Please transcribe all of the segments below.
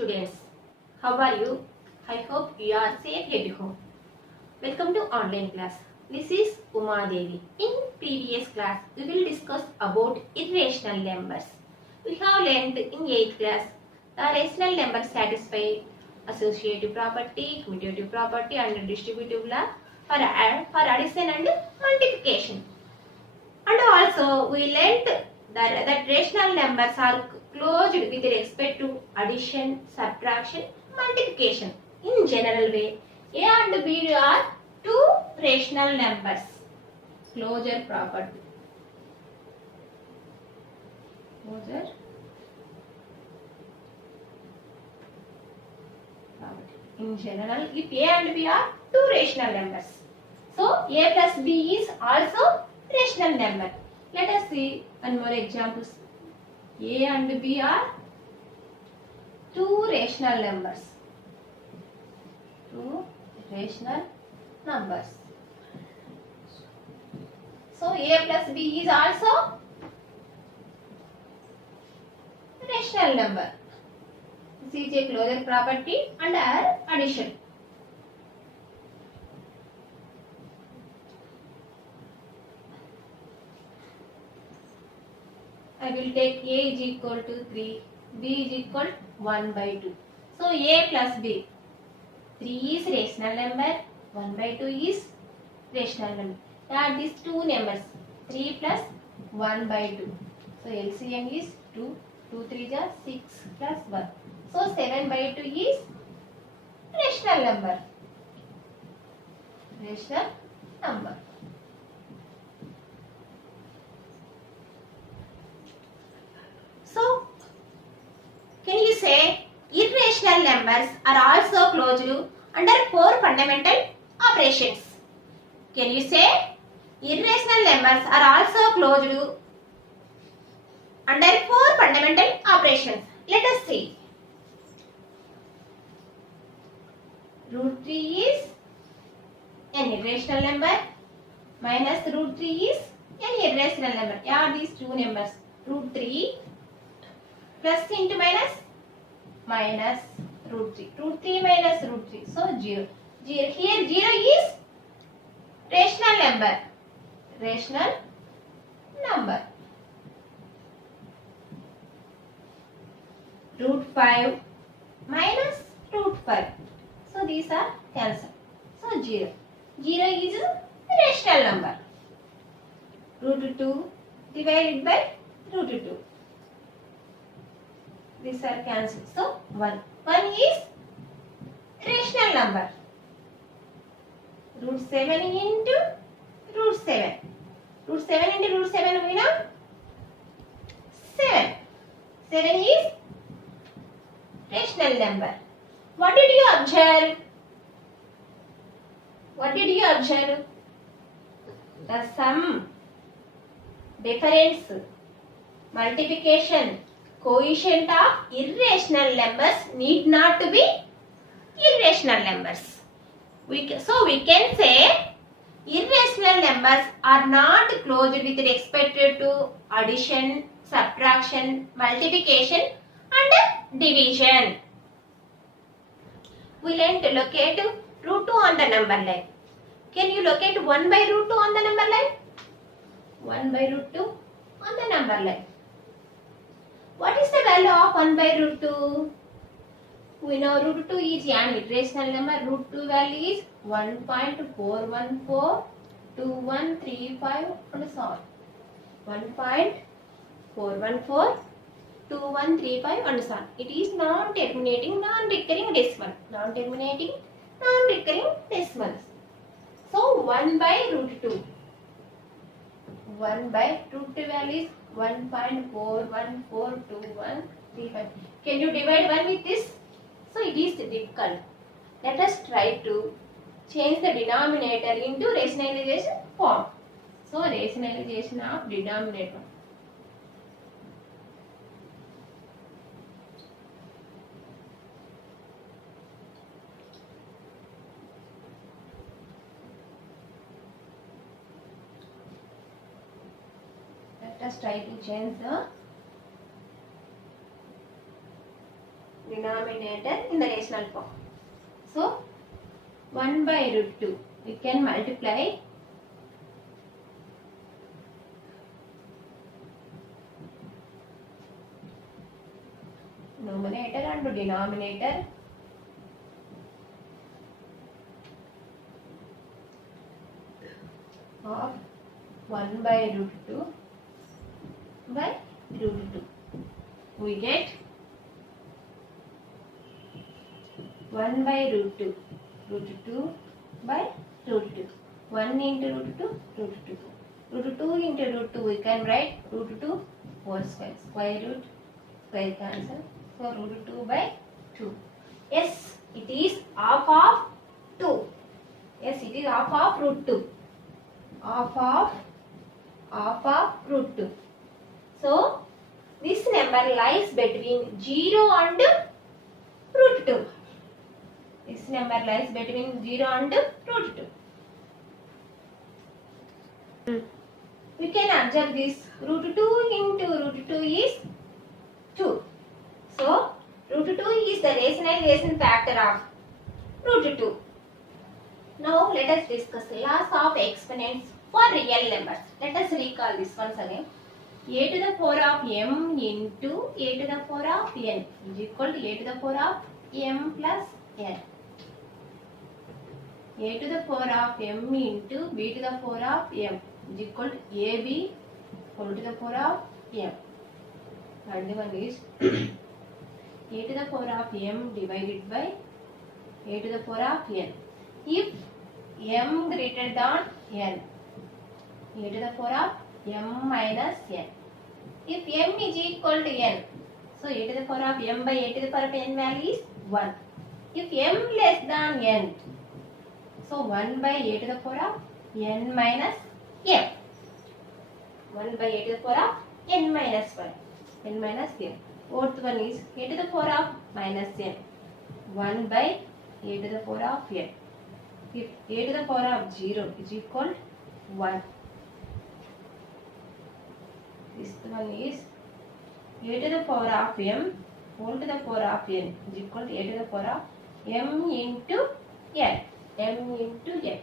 students. How are you? I hope you are safe at home. Welcome to online class. This is Uma Devi. In previous class, we will discuss about irrational numbers. We have learned in 8th class the rational numbers satisfy associative property, commutative property and distributive law for addition and multiplication. And also we learnt that rational numbers are closed with respect to addition, subtraction, multiplication. In general way, A and B are two rational numbers. Closure property. Closure property. In general, if A and B are two rational numbers, so A plus B is also rational number. Let us see one more examples. A and B are two rational numbers. Two rational numbers. So A plus B is also rational number. This is a closure property under addition. I will take A is equal to 3, B is equal 1 by 2. So A plus B. 3 is rational number, 1 by 2 is rational number. Add these two numbers, 3 plus 1 by 2. So LCM is 2, 2 3 are 6 plus 1. So 7 by 2 is rational number. Rational number. So, can you say irrational numbers are also closed under four fundamental operations? Can you say irrational numbers are also closed under four fundamental operations? Let us see. Root 3 is an irrational number, minus root 3 is an irrational number. Add these two numbers, root 3 plus into minus, minus root 3. Root 3 minus root 3. So 0. Here 0 is rational number. Rational number. Root 5 minus root 5. So these are cancelled. So 0. 0 is a rational number. Root 2 divided by root 2. These are cancelled. So 1. 1 is rational number. Root 7 into root 7. Root 7 into root 7 we know 7. 7 is rational number. What did you observe? What did you observe? The sum, difference, multiplication, coefficient of irrational numbers need not to be irrational numbers. So we can say irrational numbers are not closed with respect to addition, subtraction, multiplication and division. We learned to locate root 2 on the number line. Can you locate 1 by root 2 on the number line? 1 by root 2 on the number line. What is the value of 1 by root 2? We know root 2 is an irrational number. Root 2 value is 1.4142135 and so on. 1.4142135 and so on. It is non-terminating, non-recurring decimal. Non-terminating, non-recurring decimals. So 1 by root 2. 1 by root 2 value is 1.4142135. Can you divide 1 with this? So it is difficult. Let us try to change the denominator into rationalization form. So rationalization of denominator. Let us try to change the denominator in the rational form. So 1 by root 2 we can multiply numerator and denominator of 1 by root 2 by root 2. We get 1 by root 2 by root 2. 1 into root 2, root 2. Root 2 into root 2 we can write root 2 whole square. Square root, square cancel. So root 2 by 2. Yes, it is half of 2. Yes, it is half of root 2. Half of root 2. So this number lies between 0 and root 2. This number lies between 0 and root 2. We can observe this root 2 into root 2 is 2. So root 2 is the rationalization factor of root 2. Now let us discuss laws of exponents for real numbers. Let us recall this once again. A to the power of m into a to the power of n is equal to a to the power of m plus n. A to the power of m into b to the power of m is equal to ab whole to the power of m. And one is a to the power of m divided by a to the power of n. If m greater than n, a to the power of m minus n. If m is equal to n, so a to the power of m by a to the power of n value is 1. If m less than n, so 1 by a to the power of n minus m. 1 by a to the power of n minus 1. N minus m. Fourth one is a to the power of minus n. 1 by a to the power of n. If a to the power of 0 is equal to 1. This one is a to the power of m whole to the power of n is equal to a to the power of m into n. M into n.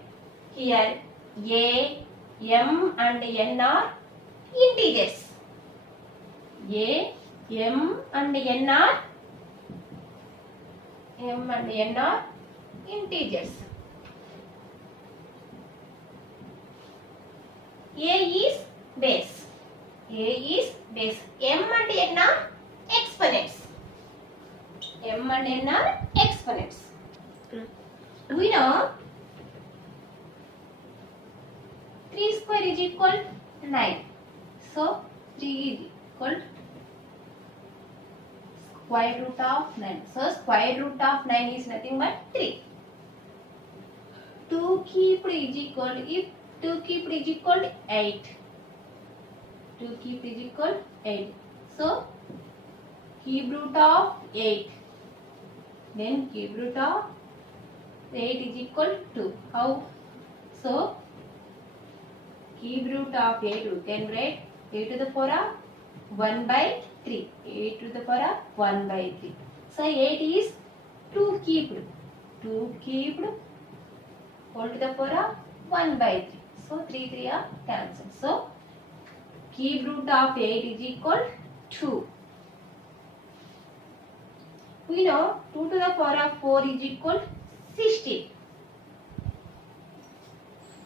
Here a, m and n are integers. A, m and n are integers. A is base. A is base. M and n are exponents. M and n are exponents. We know 3 square is equal to 9. So 3 is equal to square root of 9. So square root of 9 is nothing but 3. 2 cubed is equal to, if 2 cubed is equal to 8. 2 cubed is equal to 8. So cube root of 8. Then cube root of 8 is equal to 2. How? So cube root of 8 we can write a to the power of 1 by 3. A to the power of 1 by 3. So 8 is 2 cubed. 2 cubed whole to the power of 1 by 3. So 3 3 are cancelled. So cube root of 8 is equal to 2. We know 2 to the power of 4 is equal to 16.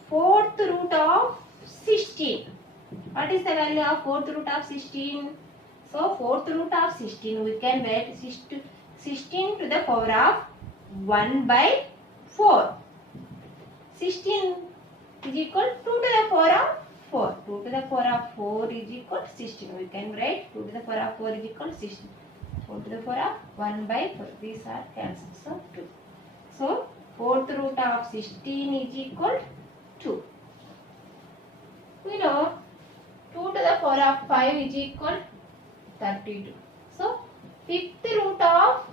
Fourth root of 16. What is the value of fourth root of 16? So fourth root of 16 we can write 16 to the power of 1 by 4. 16 is equal to 2 to the power of 4. 2 to the power of 4 is equal to 16. We can write 2 to the power of 4 is equal to 16. 4 to the power of 1 by 4. These are cancelled. So 2. So fourth root of 16 is equal to 2. We know 2 to the power of 5 is equal to 32. So fifth root of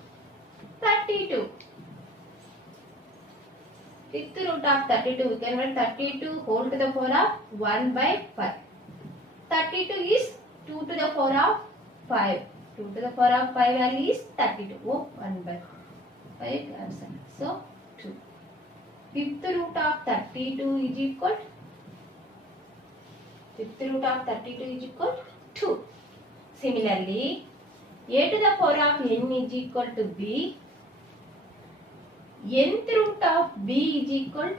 32. Fifth root of 32 we can write 32 whole to the power of 1 by 5. 32 is 2 to the power of 5. 2 to the power of 5 value is 32. Oh, 1 by 5 answer. So 2. Fifth root of 32 is equal. Fifth root of 32 is equal 2. Similarly, a to the power of n is equal to b. Nth root of b is equal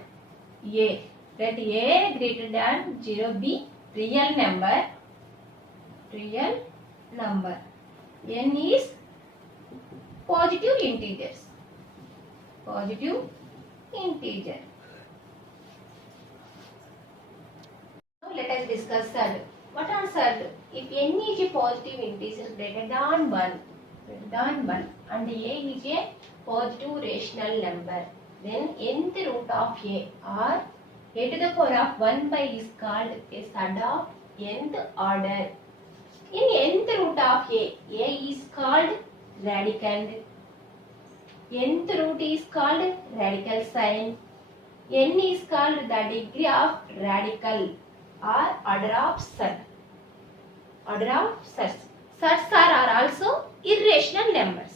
to a. Let a greater than 0 be real number. Real number. N is positive integers. Positive integer. Now let us discuss third. What are third? If n is a positive integer greater than 1, and a is a positive rational number, then nth root of a or a to the power of 1 by is called a third of nth order. In nth root of a is called radicand. Nth root is called radical sign. N is called the degree of radical or order of surd. Order of surds. Surds are also irrational numbers.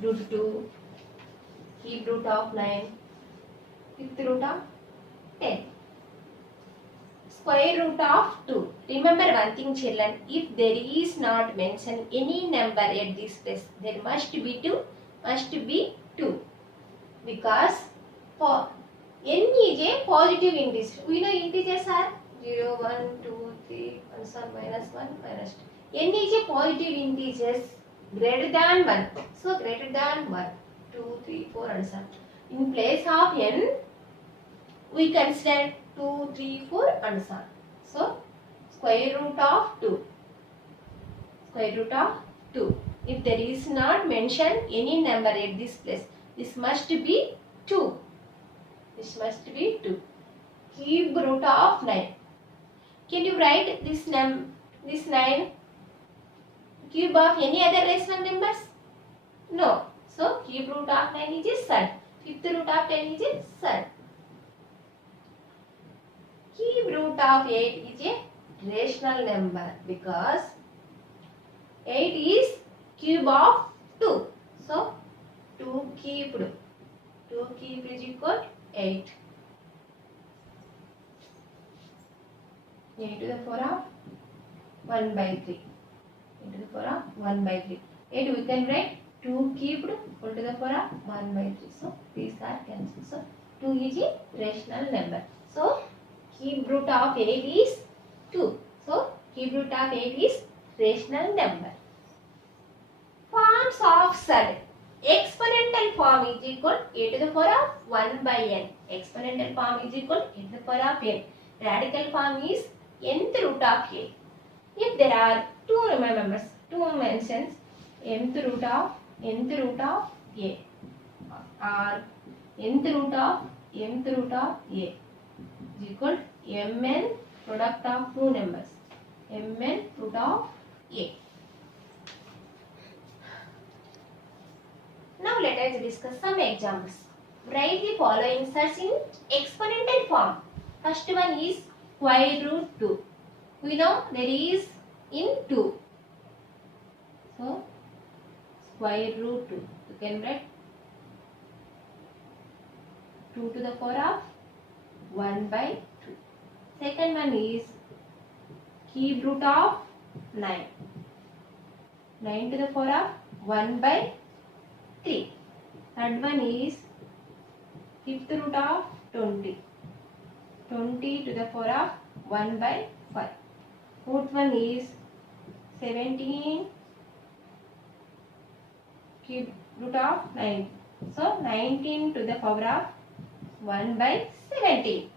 Root 2, cube root of 9, fifth root of 10. Square root of 2. Remember one thing children, if there is not mentioned any number at this place, there must be 2. Because for n is a positive integer. We know integers are 0, 1, 2, 3, minus 1, minus 2. N is a positive integers greater than 1. So greater than 1, 2, 3, 4 and so on. In place of n, we consider 2, 3, 4 and so on. So square root of 2. Square root of 2. If there is not mentioned any number at this place, this must be 2. This must be 2. Cube root of 9. Can you write this 9 cube of any other rational numbers? No. So cube root of 9 is a surd. Fifth root of 10 is a surd. Cube root of 8 is a rational number because 8 is cube of 2. So 2 cubed. 2 cubed is equal to 8. 8 to the power of 1 by 3. 8 to the power of 1 by 3. 8 we can write 2 cubed whole to the power of 1 by 3. So these are cancelled. So 2 is a rational number. So cube root of 8 is 2. So cube root of 8 is rational number. Forms of surd. Exponential form is equal a to the power of 1 by n. Exponential form is equal a to the power of n. Radical form is nth root of a. If there are two members, two mentions, nth root of a or nth root of a is equal to mn product of two numbers, mn root of a. Now let us discuss some examples. Write the following surds in exponential form. First one is square root 2. We know there is in 2. So square root 2. You can write 2 to the power of 1 by 2. Second one is cube root of 9. 9 to the power of 1 by 3. Third one is fifth root of 20. 20 to the power of 1 by 5. Fourth one is 17 cube root of 9. So 19 to the power of 1 by 17.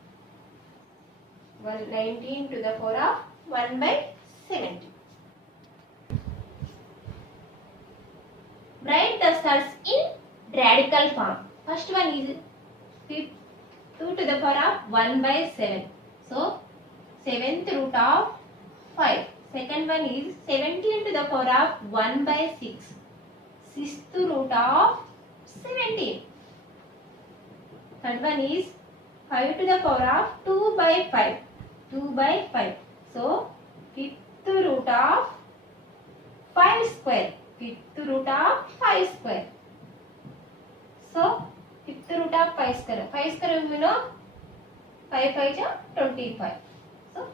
19 to the power of 1 by 17. Write the surds in radical form. First one is 2 to the power of 1 by 7. So 7th root of 5. Second one is 17 to the power of 1 by 6. 6th root of 17. Third one is 5 to the power of 2 by 5. 2 by 5. So 5th root of 5 square. Fifth root of 5 square. So fifth root of 5 square. 5 square you know 5 5 is 25. So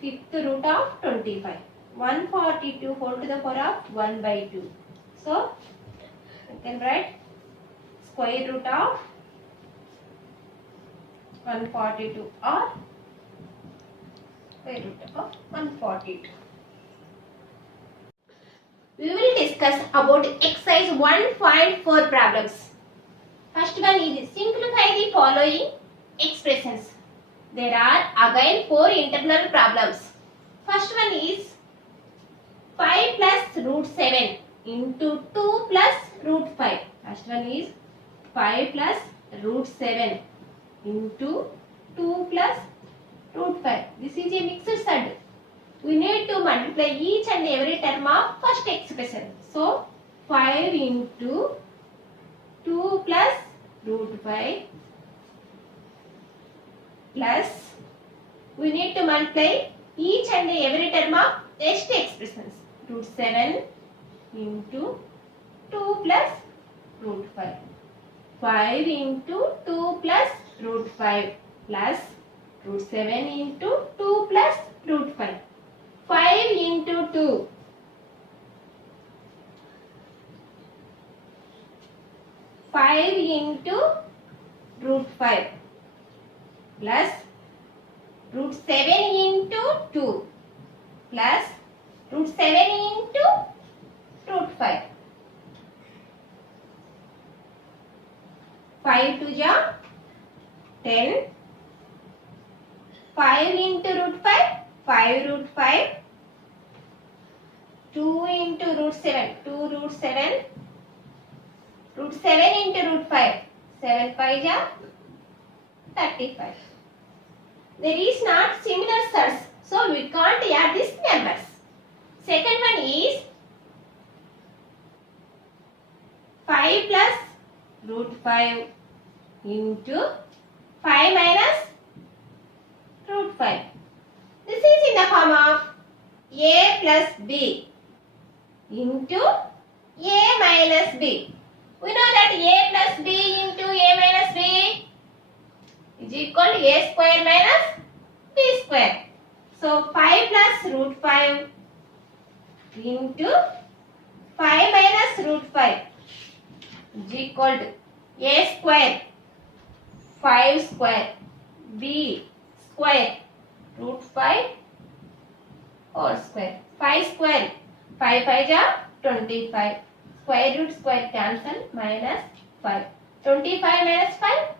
fifth root of 25. 142 whole to the power of 1 by 2. So you can write square root of 142 or square root of 142. We will discuss about exercise 1.4 problems. First one is simplify the following expressions. There are again 4 internal problems. First one is 5 plus root 7 into 2 plus root 5. First one is 5 plus root 7 into 2 plus root 5. This is a mixed sum. We need to multiply each and every term of first expression. So 5 into 2 plus root 5 plus we need to multiply each and every term of next expressions. Root 7 into 2 plus root 5. 5 into 2 plus root 5 plus root 7 into 2 plus root 5. 5 into 2. 5 into root 5 plus root 7 into 2 plus root 7 into root 5. 5 to ja 10. 5 into root 5. 5 root 5. 2 into root 7. 2 root 7. Root 7 into root 5. 7 5 ja 35. There is not similar sets, so we can't add these numbers. Second one is 5 plus root 5 into 5 minus root 5. This is in the form of a plus b into a minus b. We know that a plus b into a minus b is equal to a square minus b square. So 5 plus root 5 into 5 minus root 5 is equal to a square 5 square b square root 5 whole square. 5 square 5 5 ja 25. Square cancel minus 5. 25 minus 5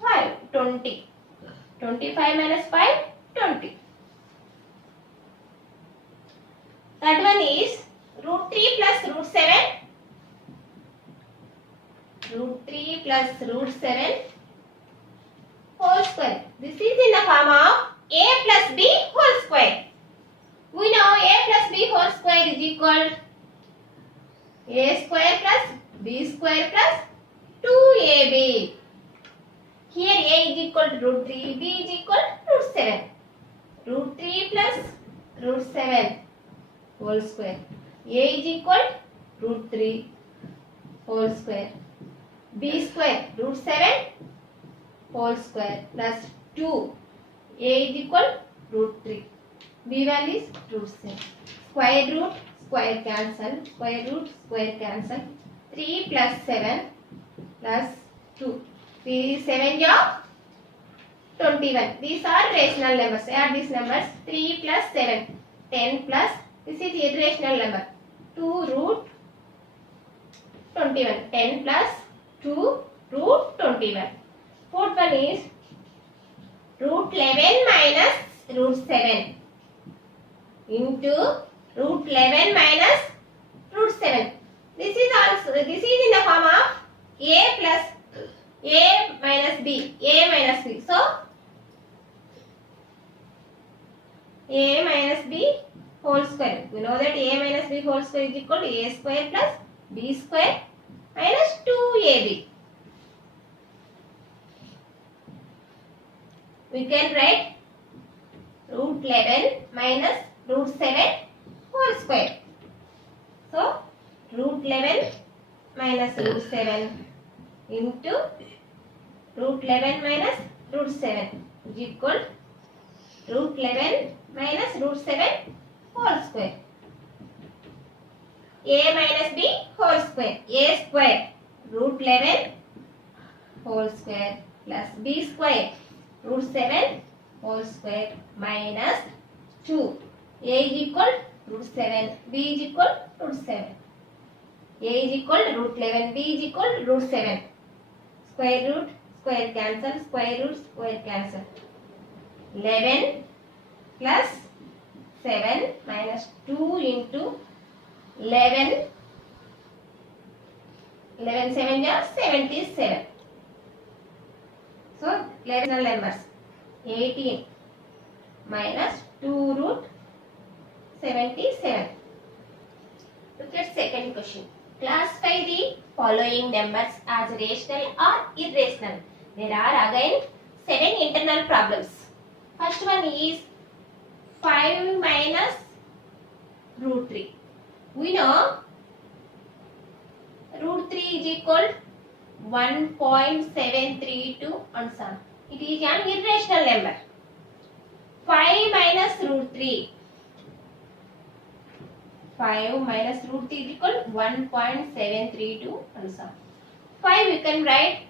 5 20. 25 minus 5 20. That one is root 3 plus root 7. Root 3 plus root 7 whole square. This is in the form of a plus b whole square. We know a plus b whole square is equal a square plus b square plus 2ab. Here a is equal to root 3, b is equal to root 7. Root 3 plus root 7 whole square. A is equal to root 3 whole square. B square root 7 whole square plus 2. A is equal to root 3. B value is root 7. Square root square cancel. Square root square cancel. 3 plus 7 plus 2. 3 7 ja 21. These are rational numbers. Add these numbers. 3 plus 7. 10 plus. This is irrational number. 2 root 21. 10 plus 2 root 21. Fourth one is root 11 minus root 7 into root 11 minus root 7. This is in the form of a plus a minus b. A minus b. So a minus b whole square. We know that a minus b whole square is equal to a square plus b square minus 2ab. We can write root 11 minus root 7 whole square. root 7 into root 11 minus root 7 is equal root 11 minus root 7 whole square. A minus b whole square. A square root 11 whole square plus b square root 7 whole square minus 2. A is equal root 7, b is equal root 7. A is equal root 11, b is equal root 7. Square root, square cancel, square root, square cancel. 11 plus 7 minus 2 into 11. 11 7 are 77. So 11 numbers. 18 minus 2 root 77. Look at second question. Classify the following numbers as rational or irrational. There are again 7 internal problems. First one is 5 minus root 3. We know root 3 is equal 1.732 and so on. It is an irrational number. 5 minus root 3. 5 minus root 3 is equal 1.732 and so on. 5 we can write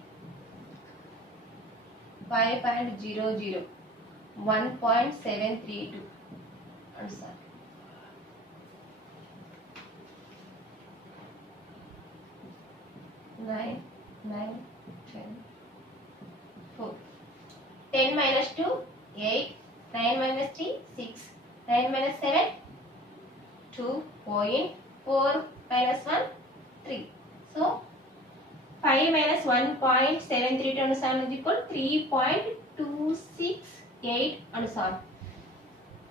5.00. 1.732 and so on. 9, 9, 10, 4. 10 minus 2, 8. 9 minus 3, 6. 9 minus 7, 2.4 minus 1, 3. So, 5 minus 1.732 and so on is equal 3.268 and so on.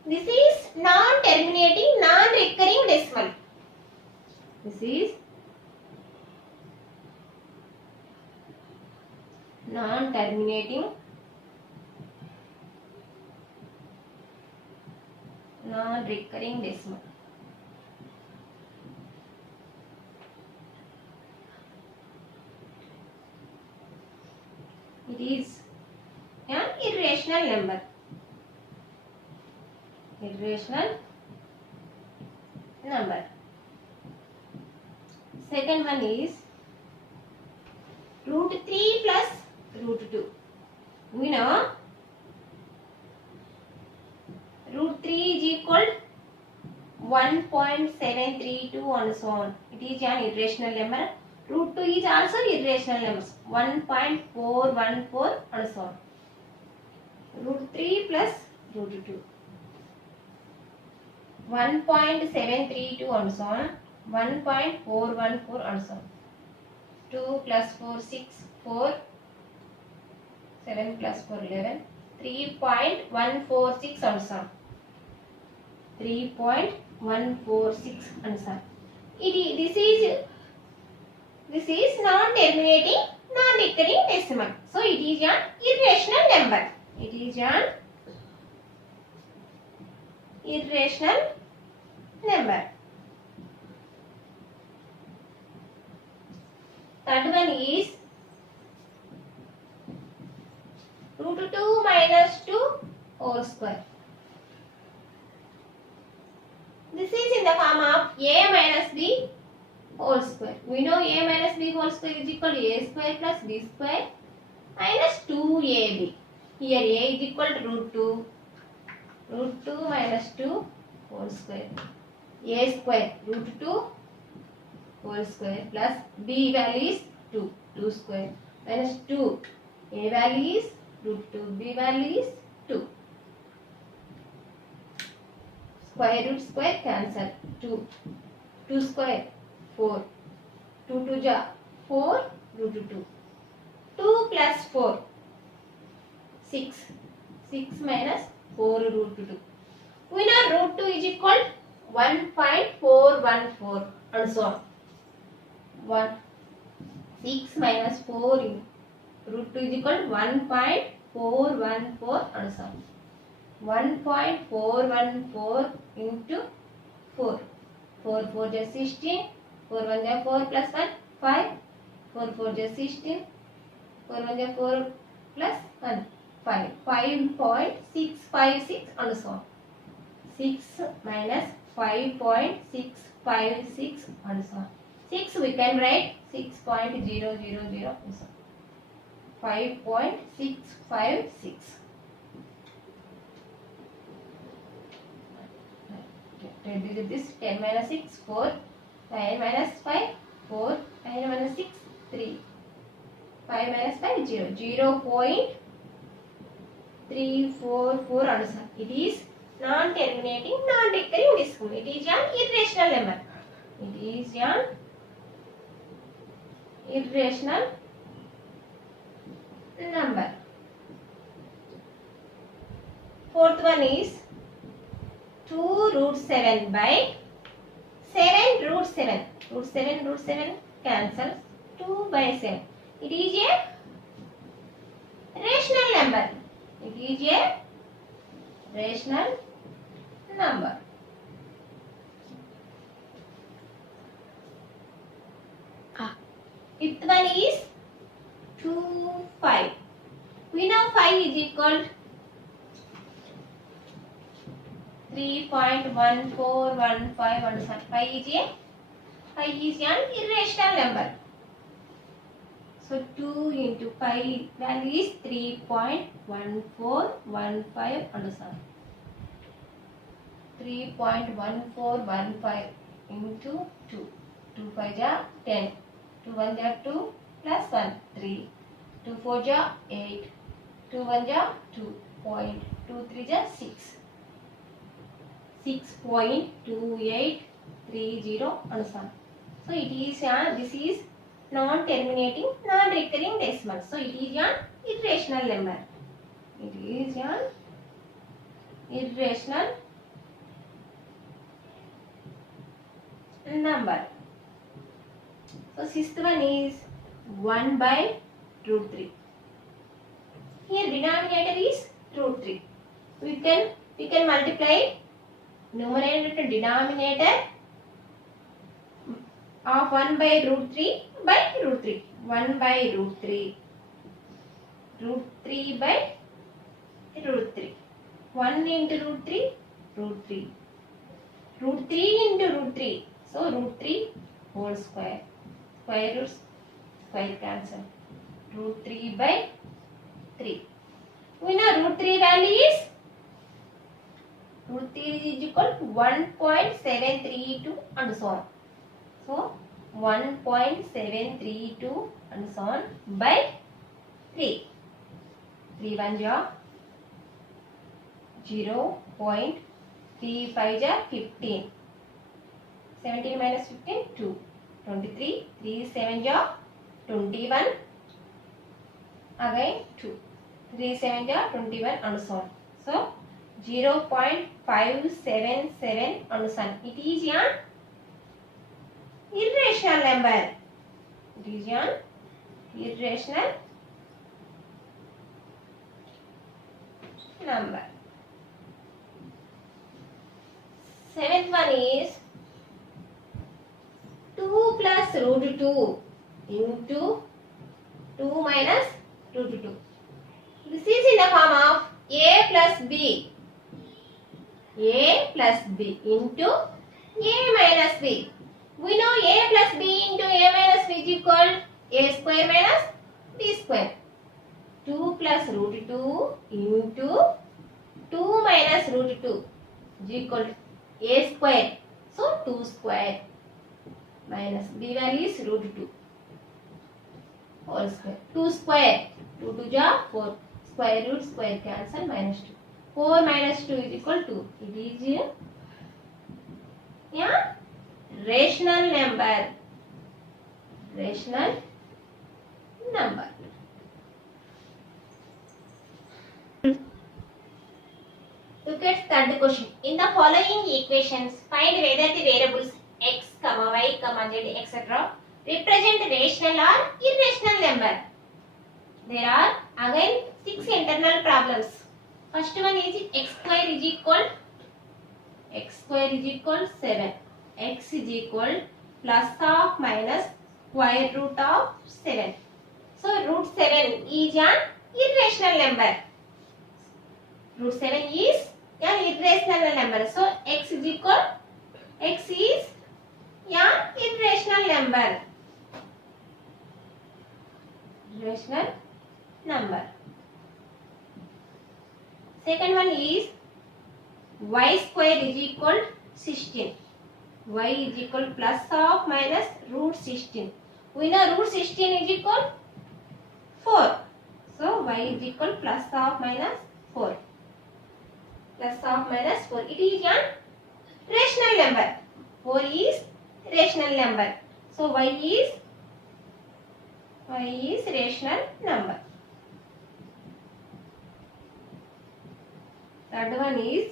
This is non-terminating, non-recurring decimal. This is non-terminating, non-recurring decimal. It is an irrational number. Irrational number. Second one is root 3 plus root 2. We know root 3 is equal 1.732 and so on. It is an irrational number. Root 2 is also irrational numbers. 1.414 and so on. Root 3 plus root 2. 1.732 and so on. 1.414 and so on. 2 plus 4, 6, 4. 7 plus 4, 11. 3.146 and so on. 3.146 and so on. This is non-terminating, non-recurring decimal. So it is an irrational number. It is an irrational number. Third one is root 2 minus 2 whole square. This is in the form of a minus b whole square. We know a minus b whole square is equal to a square plus b square minus 2ab. Here a is equal to root 2. Root 2 minus 2 whole square. A square root 2 whole square plus b value is 2. 2 square minus 2. A value is root 2. B value is 2. Square root square cancel. 2. 2 square 4. 2 to ja 4 root 2. 2 plus 4 6. 6 minus 4 root 2. We know root 2 is equal 1.414 and so on. 6 minus 4 in root 2 is equal to 1.414 and so on. 1.414 into 4. 4 4 just 16. 4 1 4 plus 1 5. 4 4 just 16. 4 1 just 4 plus 1 5. 5.656 and so on. 6 minus 5.656 and so on. 6 we can write 6.000 and so on. 5.656. Reduce this 10 minus 6 4. 9 minus 5 4. 9 minus 6 3. 5 minus 5 0. 0.344 answer. It is non-terminating, non-recurring decimal. It is an irrational number. It is an irrational number. Fourth one is 2 root 7 by 7 root 7. Root 7 cancels. 2 by 7. It is a rational number. It is a rational number. Fifth one is 2 5. We know 5 is equal 3.1415 and 5 is an irrational number. So 2 into 5 value is 3.1415 and 3.1415 into 2. 2 5 ja 10. 2 1 ja 2 plus 1 3. 2 4 ja 8. 2 1 ja 2. 2 3 ja 6. 6.2830 and so on. So it is this is non-terminating, non-recurring decimal. So it is an irrational number. It is an irrational number. So sixth one is 1 by root 3. Here denominator is root 3. We can multiply numerator to denominator of 1 by root 3 by root 3. 1 by root 3. Root 3 by root 3. 1 into root 3, root 3. Root 3 into root 3. So root 3 whole square. Square roots, square cancel. Root 3 by 3. We know root 3 value is root 3 is equal to 1.732 and so on. So 1.732 and so on by 3. 3 1 ja 0.35 ja 15. 17 minus 15 2. 23. 3 7 ja 21. Again 2. 3 7 ja 21 and so on. So 0.577 and so on. It is an irrational number. It is an irrational number. Seventh one is 2 plus root 2 into 2 minus root 2. This is in the form of a plus b. A plus b into a minus b. We know a plus b into a minus b is equal a square minus b square. 2 plus root 2 into 2 minus root 2 is equal to a square. So 2 square minus b value is root 2 whole square. 2 square. 2 2 ja 4. Square root square cancel minus 2. 4 minus 2 is equal to. It is a rational number. Rational number. Look at third question. In the following equations, find whether the variables x, y, z, etc. represent rational or irrational number. There are again 6 internal problems. First one is x square is equal 7. X is equal plus of minus square root of 7. So root 7 is an irrational number. Root 7 is an irrational number. So x is an irrational number. Irrational number. Second one is y square is equal 16. Y is equal plus of minus root 16. We know root 16 is equal 4. So y is equal plus of minus 4. Plus of minus 4. It is an rational number. 4 is rational number. So y is rational number. Third one is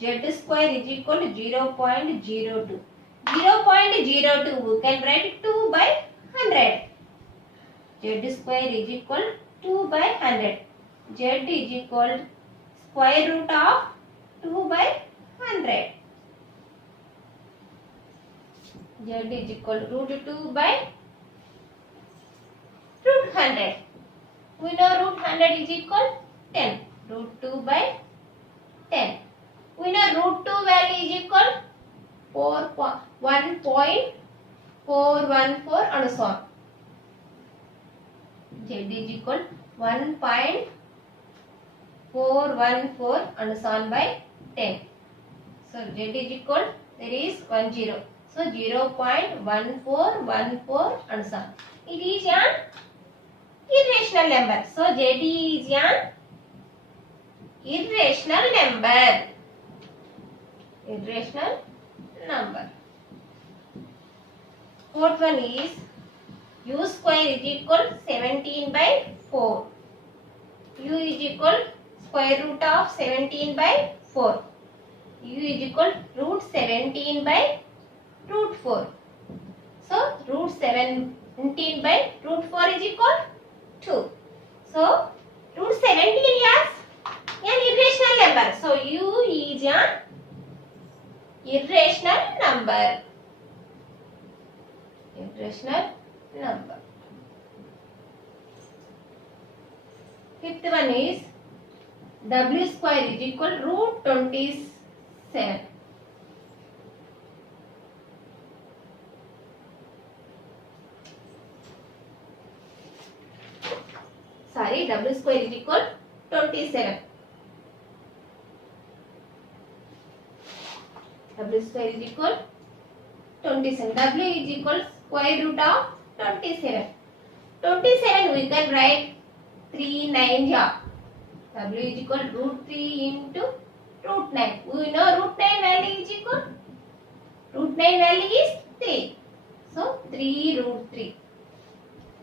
z square is equal to 0.02. 0.02 we can write 2 by 100. Z square is equal to 2 by 100. Z is equal to square root of 2 by 100. Z is equal to root 2 by root 100. We know root 100 is equal 10. Root 2 by 10. We know root 2 value is equal 1.414 and so on. Z is equal 1.414 and so on by 10. So Z is equal, there is 10. So 0.1414 and so on. It is an irrational number. So Z is an irrational number. Irrational number. Fourth one is u square is equal 17 by 4. U is equal square root of 17 by 4. U is equal root 17 by root 4. So root 17 by root 4 is equal 2. So root 17 is an irrational number. So u is an irrational number. Irrational number. Fifth one is w square is equal root 27. Sorry, w square is equal 27. W square is equal 27. W is equal square root of 27. 27 we can write 3 9 ja. W is equal root 3 into root 9. We know root 9 value is equal. Root 9 value is 3. So 3 root 3.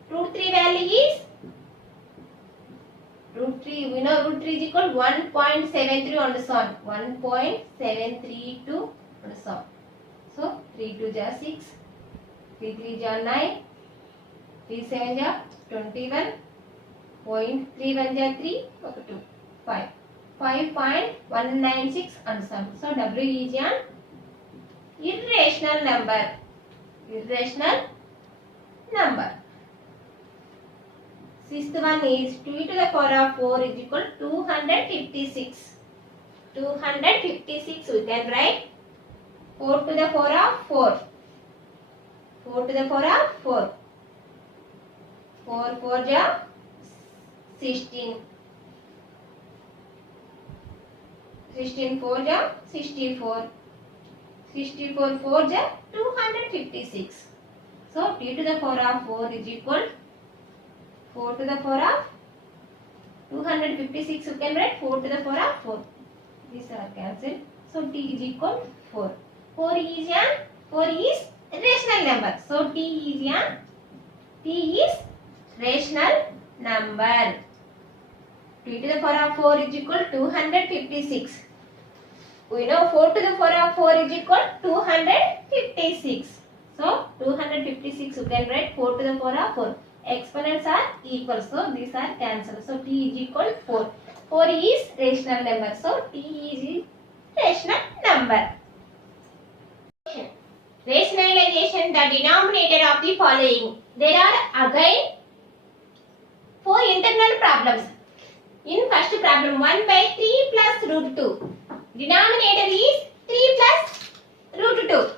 Root 3 value is root 3. We know root 3 is equal 1.73 on so on. 1.732 on so on. So 3 2 ja 6. 3 3 ja 9. 3 7 ja 21. 0.31 ja 3. 2 5. 5.196 on so on. So W is an irrational number. Irrational number. Sixth one is 2 to the power of 4 is equal to 256. 256 we can write 4 to the power of 4. 4 to the power of 4. 4 4 ja 16. 16 4 ja 64. 64 4 ja 256. So t to the power of 4 is equal 4 to the power of 256 you can write 4 to the power of 4. These are cancelled. So t is equal 4. 4 is rational number. So t is rational number. T to the power of 4 is equal 256. We know 4 to the power of 4 is equal 256. So 256 you can write 4 to the power of 4. Exponents are equal, so these are cancelled. So t is equal 4. 4 is rational number. So t is rational number. Rationalization the denominator of the following. There are again 4 internal problems. In first problem 1 by 3 plus root 2. Denominator is 3 plus root 2.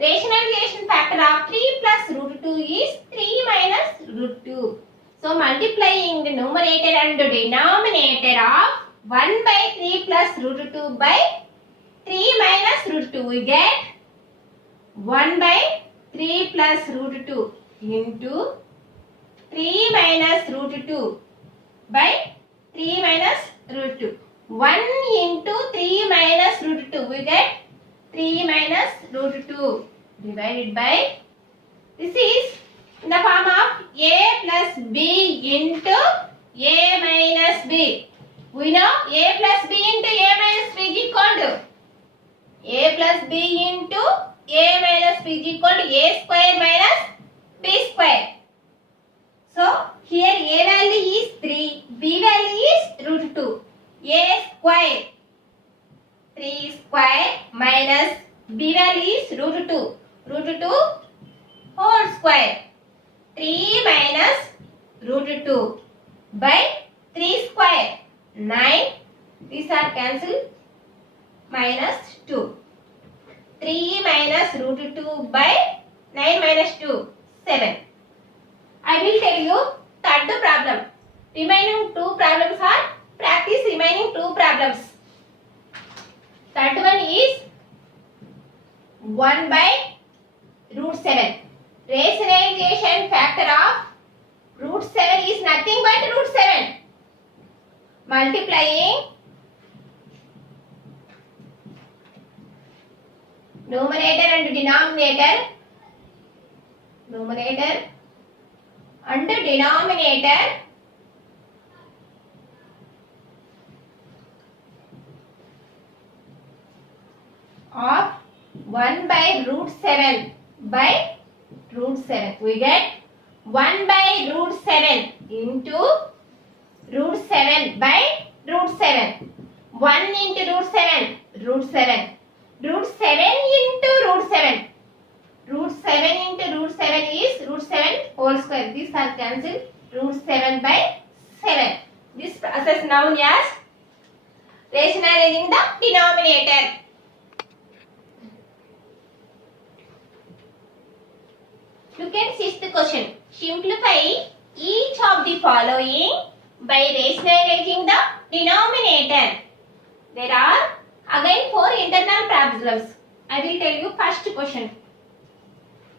Rationalization factor of 3 plus root 2 is 3 minus root 2. So multiplying the numerator and denominator of 1 by 3 plus root 2 by 3 minus root 2, we get 1 by 3 plus root 2 into 3 minus root 2 by 3 minus root 2. 1 into 3 minus root 2, we get 3 minus root 2 divided by, this is in the form of a plus b into a minus b. We know a plus b into a minus b is equal to a plus b into a minus b is equal to a square minus b square. So here a value is 3, b value is root 2. A square 3 square minus b value is root 2. Root 2 whole square. 3 minus root 2 by 3 square. 9. These are cancelled. Minus 2. 3 minus root 2 by 9 minus 2. 7. I will tell you third problem. Remaining 2 problems are practice remaining 2 problems. Third one is 1 by root 7. Rationalization factor of root 7 is nothing but root 7. Multiplying numerator and denominator. Numerator and denominator of 1 by root 7 by root 7. We get 1 by root 7 into root 7 by root 7. 1 into root 7, root 7. Root 7 into root 7. Root 7 into root 7 is root 7 whole square. These are cancelled. Root 7 by 7. This process known as rationalizing the denominator. Look at sixth question. Simplify each of the following by rationalizing the denominator. There are again 4 internal problems. I will tell you first question.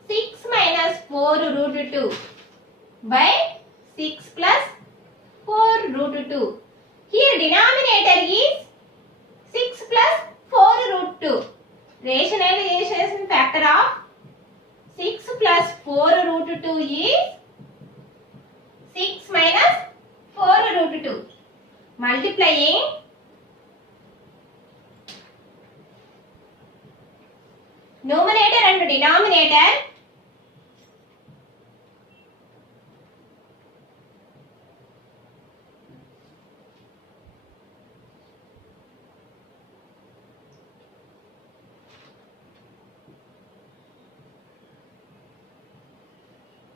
6 minus 4 root 2 by 6 plus 4 root 2. Here denominator is 6 plus 4 root 2. Rationalization factor of 6 plus 4 root 2 is 6 minus 4 root 2. Multiplying numerator and denominator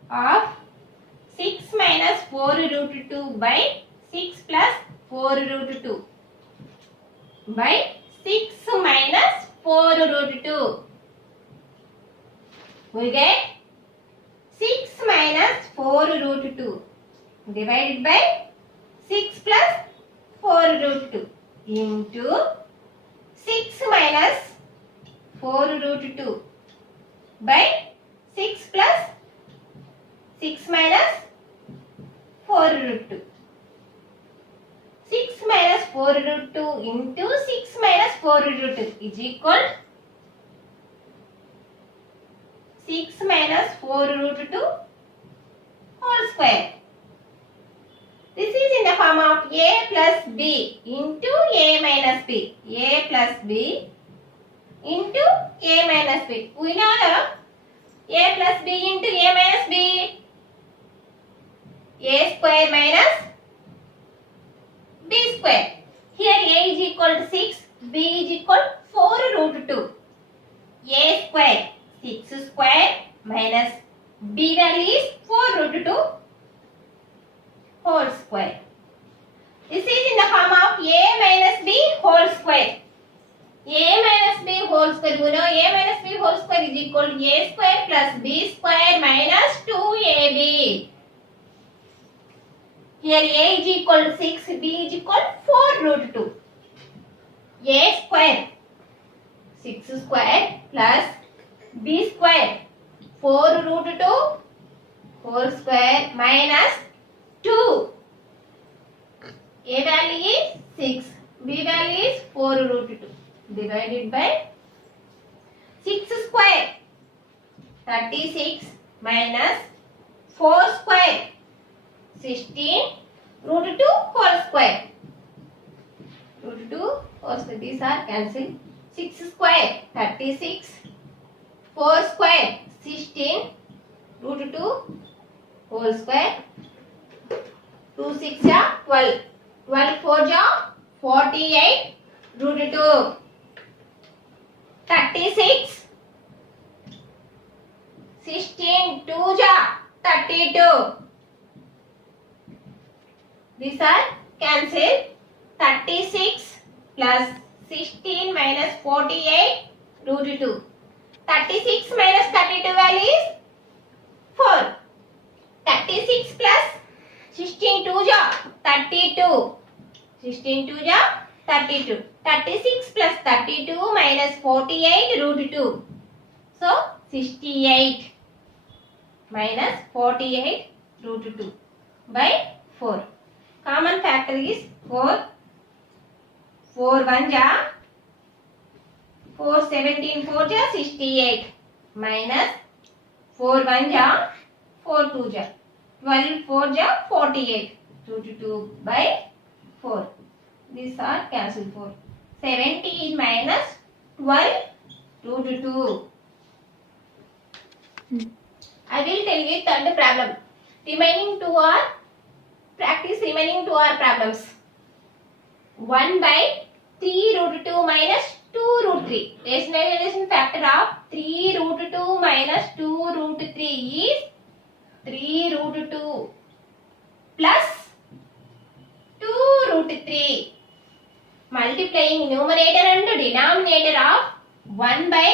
of 6 minus 4 root 2 by 6 plus 4 root 2 by 6 minus 4 root 2. We get 6 minus 4 root 2 divided by 6 plus 4 root 2 into 6 minus 4 root 2 by 6 plus 6 minus 4 root 2. 6 minus 4 root 2 into 6 minus 4 root 2 is equal 6 minus 4 root 2 whole square. This is in the form of a plus b into a minus b. A plus b into a minus b. We know the a plus b into a minus b. A square minus b square. Here a is equal to 6, b is equal to 4 root 2. A square 6 square minus b value is 4 root 2 whole square. This is in the form of a minus b whole square. A minus b whole square. You know a minus b whole square is equal to a square plus b square minus 2ab. Here a is equal to 6, b is equal to 4 root 2. A square 6 square plus b square 4 root 2 whole square minus 2. A value is 6, b value is 4 root 2 divided by 6 square 36 minus 4 square 16 root 2 whole square. Root 2 whole square, these are cancelled. 6 square 36, 4 square 16 root 2 whole square. 2 6 are 12. 12 4 are 48 root 2. 36 16 2 are 32. These are cancelled. 36 plus 16 minus 48 root 2. 36 minus 32 value is 4. 36 plus 16 2 ja 32. 16 2 ja 32. 36 plus 32 minus 48 root 2. So 68 minus 48 root 2 by 4. Common factor is 4. 4 1 ja 4 17 4 ja 68 minus 4 1 ja 4 2 ja 12 4 ja 48 root 2 by 4. These are cancelled. 4 17 minus 12 root 2. I will tell you third problem. Remaining two are practice. Remaining two are problems. 1 by 3 root 2 minus 2 root 3. Rationalization factor of 3 root 2 minus 2 root 3 is 3 root 2 plus 2 root 3. Multiplying numerator and denominator of 1 by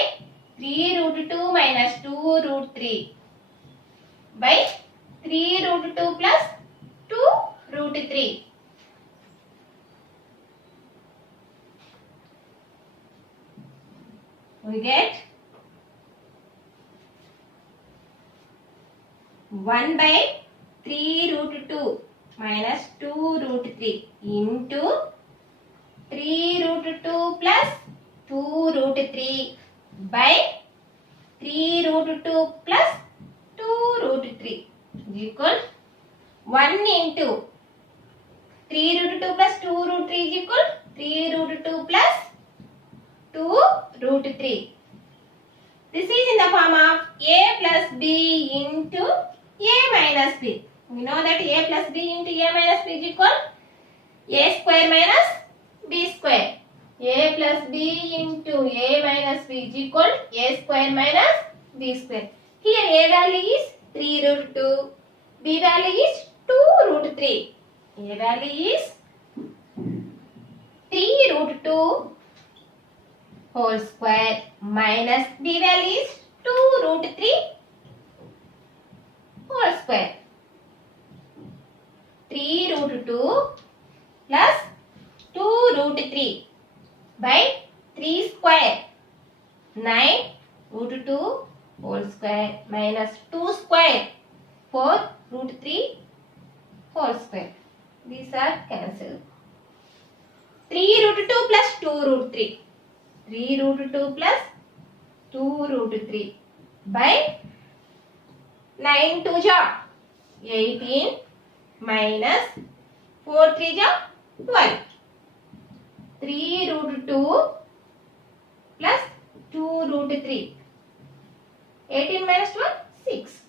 3 root 2 minus 2 root 3 by 3 root 2 plus 2 root 3. We get 1 by 3 root 2 minus 2 root 3 into 3 root 2 plus 2 root 3 by 3 root 2 plus 2 root 3 is equal 1 into 3 root 2 plus 2 root 3 is equal 3 root 2 plus 2 root 3. This is in the form of a plus b into a minus b. We know that a plus b into a minus b is equal a square minus b square. A plus b into a minus b is equal a square minus b square. Here a value is 3 root 2, b value is 2 root 3. A value is 3 root 2 whole square minus b value is 2 root 3 whole square. 3 root 2 plus 2 root 3 by 3 square 9 root 2 whole square minus 2 square 4 root 3 whole square. These are cancelled. 3 root 2 plus 2 root 3. 3 root 2 plus 2 root 3 by 9 2 ja 18 minus 4 3 ja 12. 3 root 2 plus 2 root 3. 18 minus 12 6.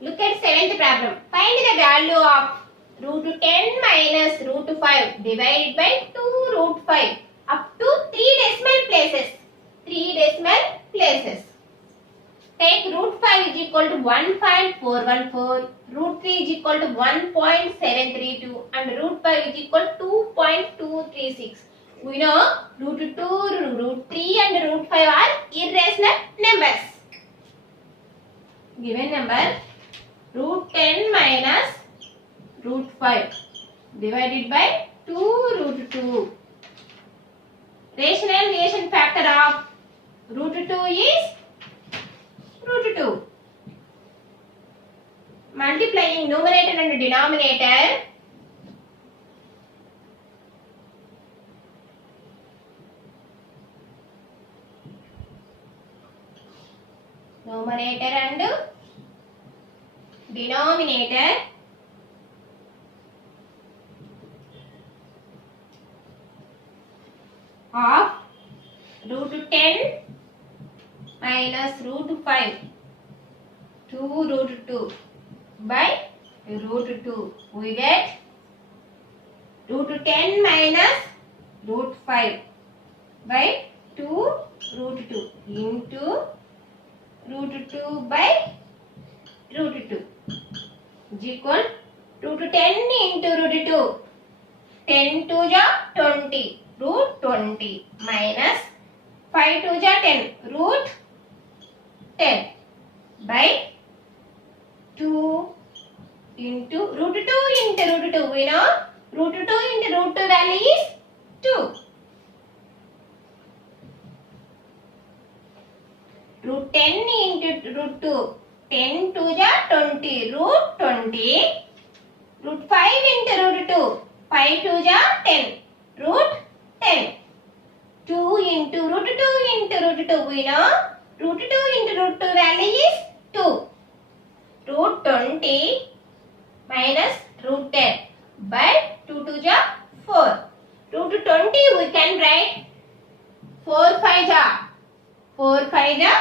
Look at 7th problem. Find the value of root 10 minus root 5 divided by 2 root 5 up up to 3 decimal places. 3 decimal places. Take root 5 is equal to 1.414, root 3 is equal to 1.732 and root 5 is equal to 2.236. We know root 2, root 3 and root 5 are irrational numbers. Given number root 10 minus root 5 divided by 2 root 2. Rational relation factor of root 2 is root 2. Multiplying numerator and denominator. Numerator and denominator. Of root 10 minus root 5 2 root 2 by root 2. We get root 10 minus root 5 by 2 root 2 into root 2 by root 2 is equal root 10 into root 2. 10 to the 20 root 20 minus 5 to the 10 root 10 by 2 into root 2 into root 2. We know root 2 into root 2 value is 2. Root 10 into root 2. 10 to the 20 root 20. Root 5 into root 2. 5 to the 10 root 10. 2 into root 2 into root 2. We know root 2 into root 2 value is 2. Root 20 minus root 10 by 2 to the 4. Root 20 we can write 4 5 ja. 4 5 ja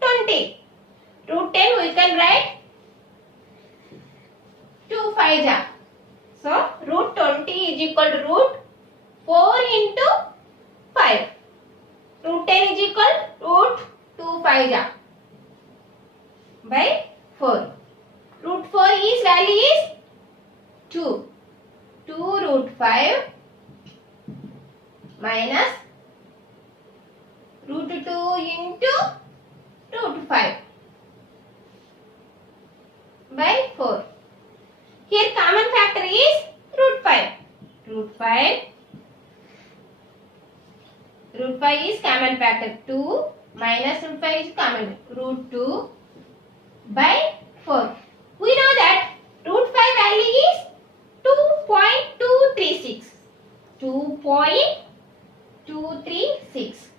20. Root 10 we can write 2 5 ja. So root 20 is equal to root 4 into 5. Root 10 is equal to root 2 5 ja by 4. Root 4 is value is 2. 2 root 5 minus root 2 into root 5 by 4. Here common factor is root 5. Root 5. Root 5 is common factor. 2 minus root 5 is common. Root 2 by 4. We know that root 5 value is 2.236. 2.236.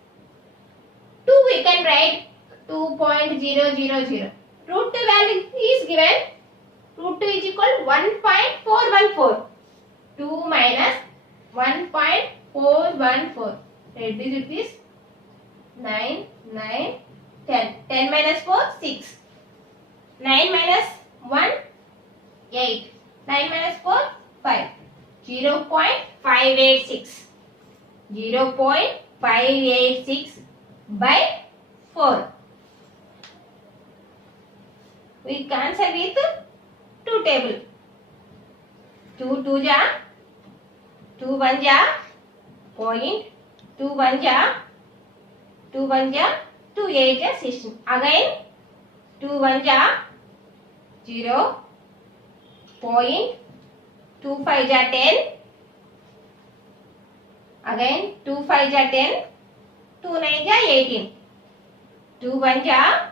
2 we can write 2.000. Root 2 value is given. Root 2 is equal to 1.414. 2 minus 1.414. Reduce this 9, 9, 10. 10 minus 4, 6. 9 minus 1, 8. 9 minus 4, 5. 0.586. 0.586 by 4. We cancel with 2 table. 2 2 ja, 2 1 ja, point, 2 1 ja, 2 1 ja, 2 8 ja, 16. Again 2 1 ja, 0, point, 2 5 ja, 10. Again 2 5 ja, 10, 2 9 ja, 18. 2 1 ja,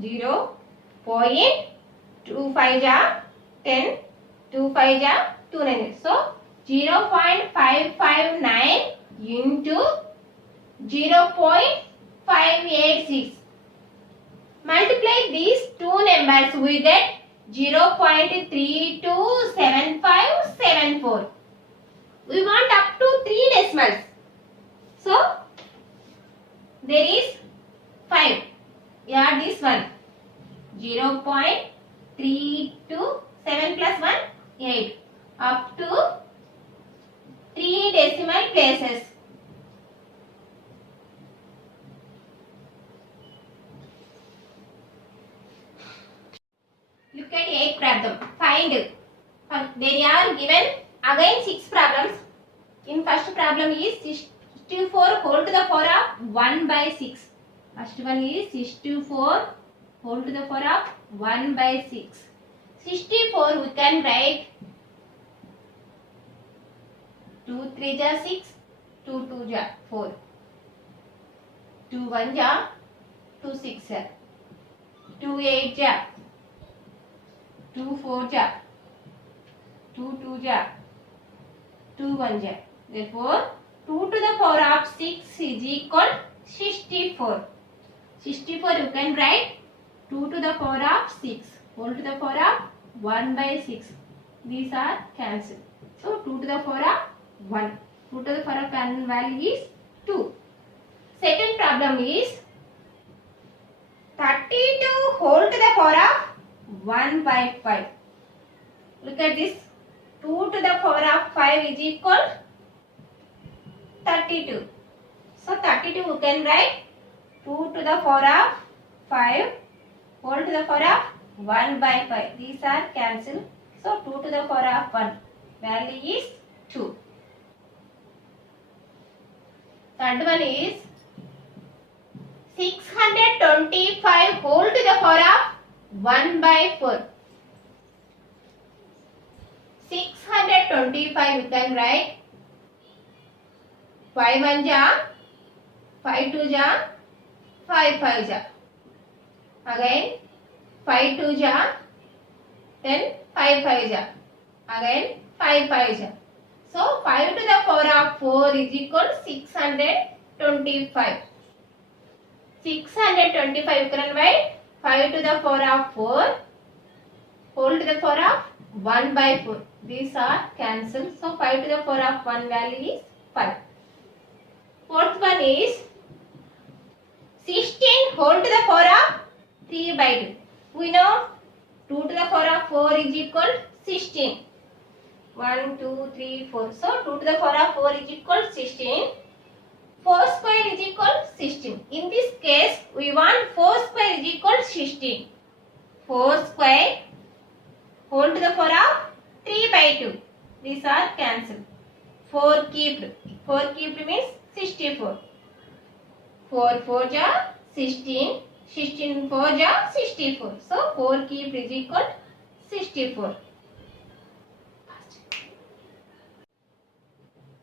0, point, 2 5 ja, 10, 2 5 ja, 2 9. So 0.559 into 0.586. Multiply these two numbers, we get 0.327574. We want up to 3 decimals. So there is 5. Add this one. 0.327 plus 1, 8. Up to 3 decimal places. 8 problem. Find. There are given again 6 problems. In first problem is 64 whole to the power of 1 by 6. First one is 64 whole to the power of 1 by 6. 64 we can write 2 3 ja 6, 2 2 ja 4, 2 1 ja 2 6 ja, 2 8 ja, 2 4 ja, 2 2 ja, 2 1 ja. Therefore 2 to the power of 6 is equal 64. 64 you can write 2 to the power of 6 whole to the power of 1 by 6. These are cancelled. So 2 to the power of 1. 2 to the power of 1 value is 2. Second problem is 32 whole to the power of 1 by 5. Look at this. 2 to the power of 5 is equal 32. So 32 we can write 2 to the power of 5 whole to the power of 1 by 5. These are cancelled. So 2 to the power of 1 value is 2. Third one is 625 whole to the power of 1 by 4. 625 we can write 5 1 ja, 5 2 ja, 5 5 ja. Again 5 2 ja, then 5 5 ja. Again 5 5 ja. So 5 to the power of 4 is equal 625. 625 you can write 5 to the power of 4 whole to the power of 1 by 4. These are cancelled. So 5 to the power of 1 value is 5. Fourth one is 16 whole to the power of 3 by 2. We know 2 to the power of 4 is equal 16. 1, 2, 3, 4. So 2 to the power of 4 is equal 16. 4 square is equal 16. In this case, we want 4 square is equal 16. 4 square whole to the power of 3 by 2. These are cancelled. 4 kept. 4 kept means 64. 4 4 ja 16. 16 4 ja 64. So 4 kept is equal 64.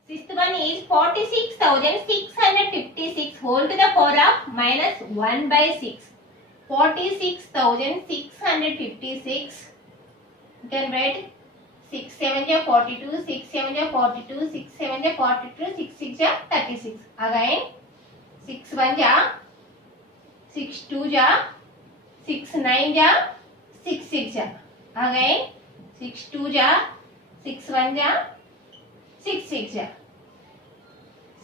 Sixth one is 46,656 whole to the power of minus 1 by 6. 46,656. You can write 6 7 ja 42, 6 7 ja 42, 6 7 ja 42, 6 6 ja 36. Again 6 1 ja 6 2 ja 6 9 ja 6 6 ja. Again 6 2 ja 6 1 ja 6 6 ja.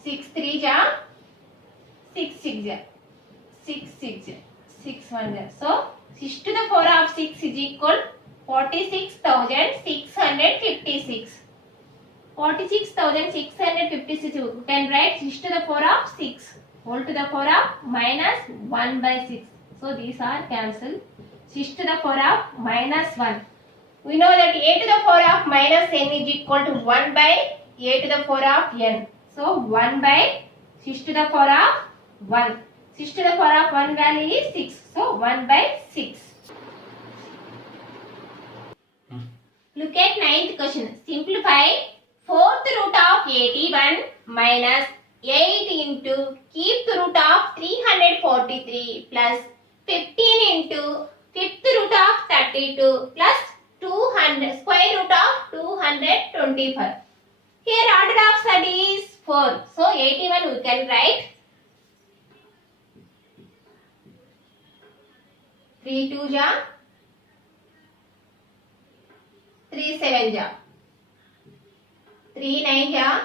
6 3 ja 6 6 ja. 6 6 ja. 6 1 ja. So 6 to the power of 6 is equal 46,656. 46,656 you can write 6 to the power of 6 whole to the power of minus 1 by 6. So these are cancelled. 6 to the power of minus 1. We know that a to the power of minus n is equal to 1 by a to the power of n. So 1 by 6 to the power of 1. 6 to the power of 1 value is 6. So 1 by 6. Look at ninth question. Simplify fourth root of 81 minus 8 into cube root of 343 plus 15 into fifth root of 32 plus 200 square root of 225. Here order of study is 4. So 81 we can write 3 2 ja 3 7 ja 3 9 ja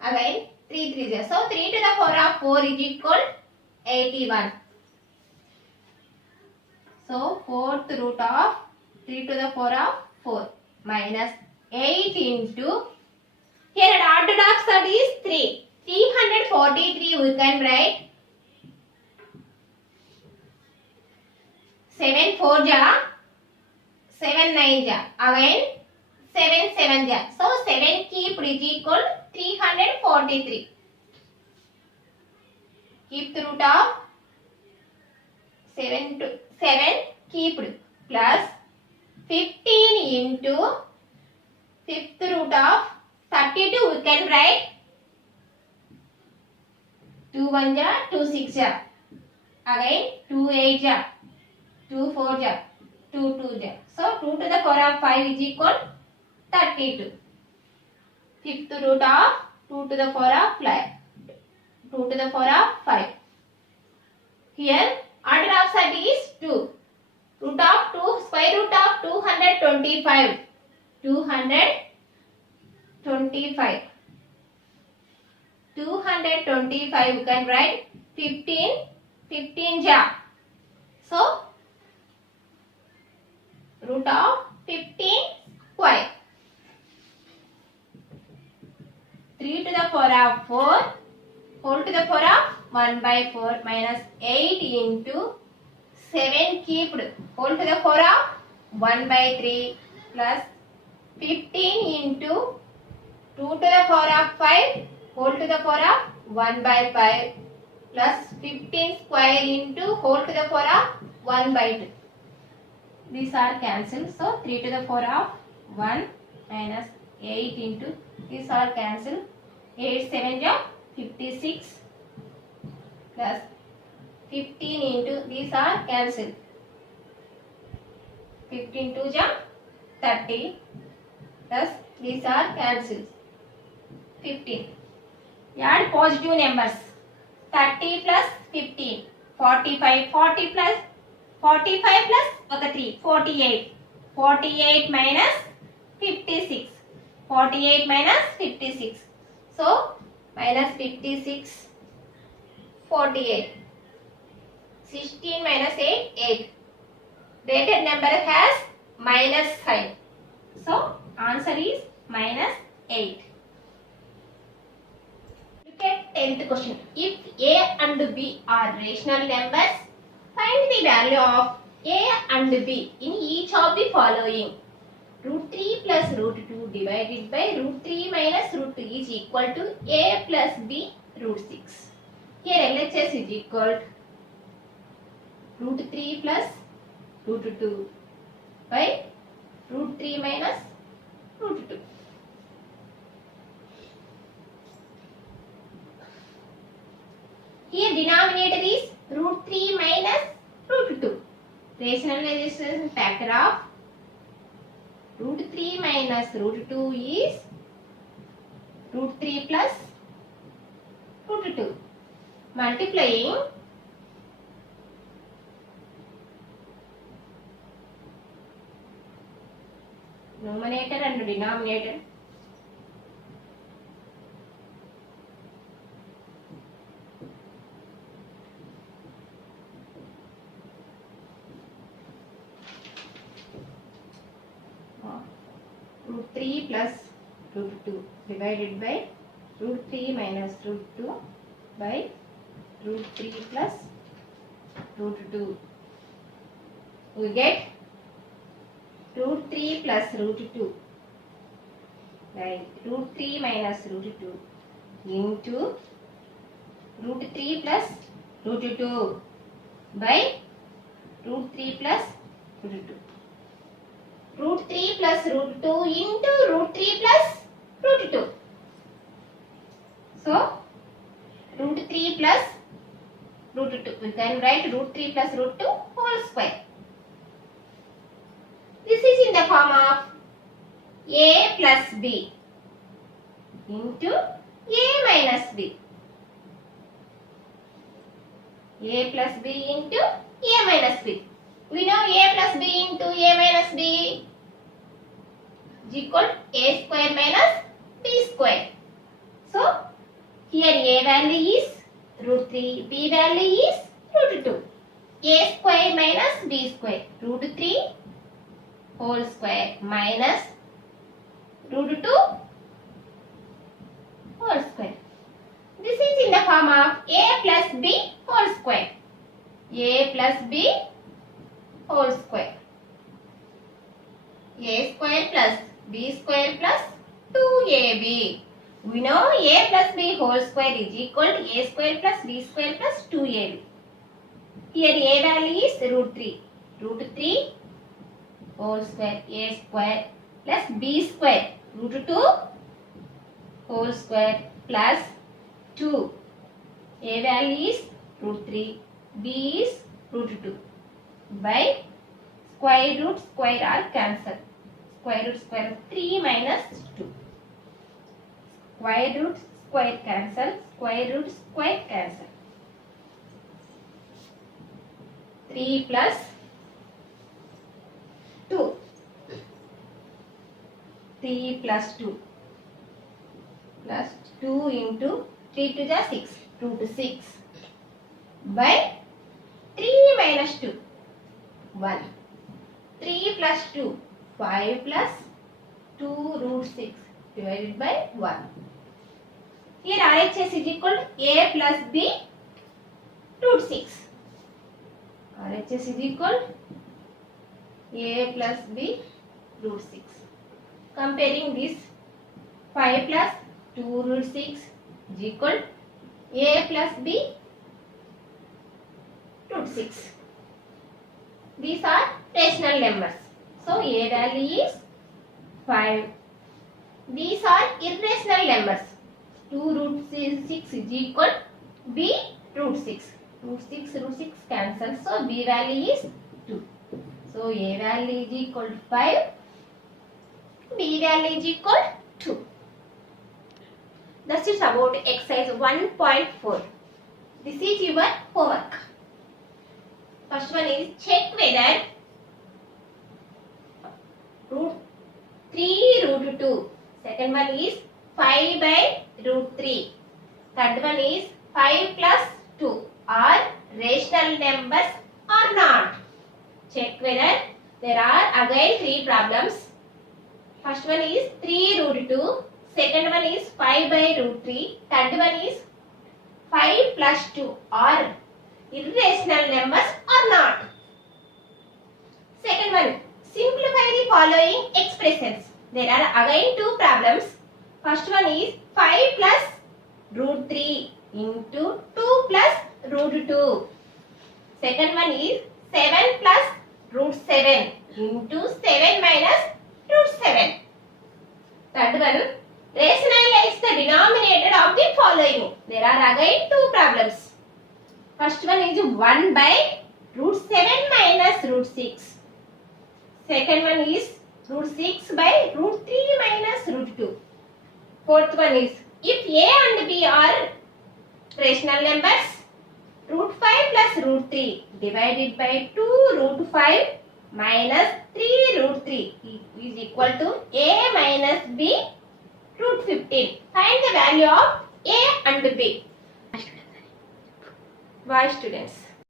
again 3 3 ja. So 3 to the power of 4 is equal 81. So fourth root of 3 to the power of 4 minus 8 into here at order of study is 3. 343 we can write 7 4 ja 7 9 ja. Again 7 7 ja. So 7 cubed is equal 343. Keep the root of 7 cubed plus 15 into fifth root of 32. We can write 2 1 ja, 2 6 ja. Again 2 8 ja, 2 4 ja, 2 2 ja. So 2 to the power of 5 is equal 32. Fifth root of 2 to the power of 5. 2 to the power of 5. Here order of set is 2. Root of 2, square root of 225. 225. 225 you can write 15 ja. So root of 15 square. 3 to the power of 4 whole to the power of 1 by 4 minus 8 into 7 cubed whole to the power of 1 by 3 plus 15 into 2 to the power of 5 whole to the power of 1 by 5 plus 15 square into whole to the power of 1 by 2. These are cancelled. So 3 to the power of 1 minus 8 into these are cancelled. 8 7 ja 56 plus 15 into these are cancelled. 15 2 ja 30 plus these are cancelled. 15. Add positive numbers. 30 plus 15. 45. 40 plus 45 plus okay 3. 48. 48 minus 56. 48 minus 56. So minus 56. 48. 16 minus 8. 8. Rated number has minus sign. So answer is minus 8. Look at 10th question. If A and B are rational numbers, find the value of A and B in each of the following. Root 3 plus root 2 divided by root 3 minus root 2 is equal to A plus B root 6. Here LHS is equal to root 3 plus root 2 by root 3 minus root 2. Here denominator is root 3 minus root 2. Rationalization factor of root 3 minus root 2 is root 3 plus root 2. Multiplying numerator and denominator. Root 3 plus root 2 divided by root 3 minus root 2 by root 3 plus root 2. We get root 3 plus root 2 by root 3 minus root 2 into root 3 plus root 2 by root 3 plus root 2. Root 3 plus root 2 into root 3 plus root 2. So, root 3 plus root 2. We can write root 3 plus root 2 whole square. This is in the form of A plus B into A minus B. A plus B into A minus B. We know A plus B into A minus B is equal to A square minus B square. So, here A value is root 3, B value is root 2. A square minus B square, root 3 whole square minus root 2 whole square. This is in the form of A plus B whole square. A plus B whole square. a square plus b square plus 2ab. We know a plus b whole square is equal to a square plus b square plus 2ab. Here a value is root 3. Root 3 whole square a square plus b square root 2 whole square plus 2. A value is root 3. B is root 2. By square root square are cancelled. Square root square of 3 minus 2. Square root square cancel. Square root square cancel. 3 plus 2. 3 plus 2. Plus 2 into 3 to the 6. Root 6. By 3 minus 2. 1. 3 plus 2. 5 plus 2 root 6 divided by 1. Here RHS is equal to a plus b root 6. RHS is equal to a plus b root 6. Comparing this, 5 plus 2 root 6 is equal to a plus b root 6. These are rational numbers. So a value is 5. These are irrational numbers. 2 root 6 is equal to b root 6. Root 6 cancel. So b value is 2. So a value is equal to 5. B value is equal to 2. This is about exercise 1.4. This is your homework. First one is check whether root 3 root 2. Second one is 5 by root 3. Third one is 5 plus 2 are rational numbers or not. Check whether there are again 3 problems. First one is 3 root 2. Second one is 5 by root 3. Third one is 5 plus 2 are irrational numbers or not. Second one, simplify the following expressions. There are again 2 problems. First one is 5 plus root 3 into 2 plus root 2. Second one is 7 plus root 7 into 7 minus root 7. Third one, rationalize the denominator of the following. There are again 2 problems. First one is 1 by root 7 minus root 6. Second one is root 6 by root 3 minus root 2. Fourth one is if a and b are rational numbers, root 5 plus root 3 divided by 2 root 5 minus 3 root 3 is equal to a minus b root 15. Find the value of a and b. Bye students.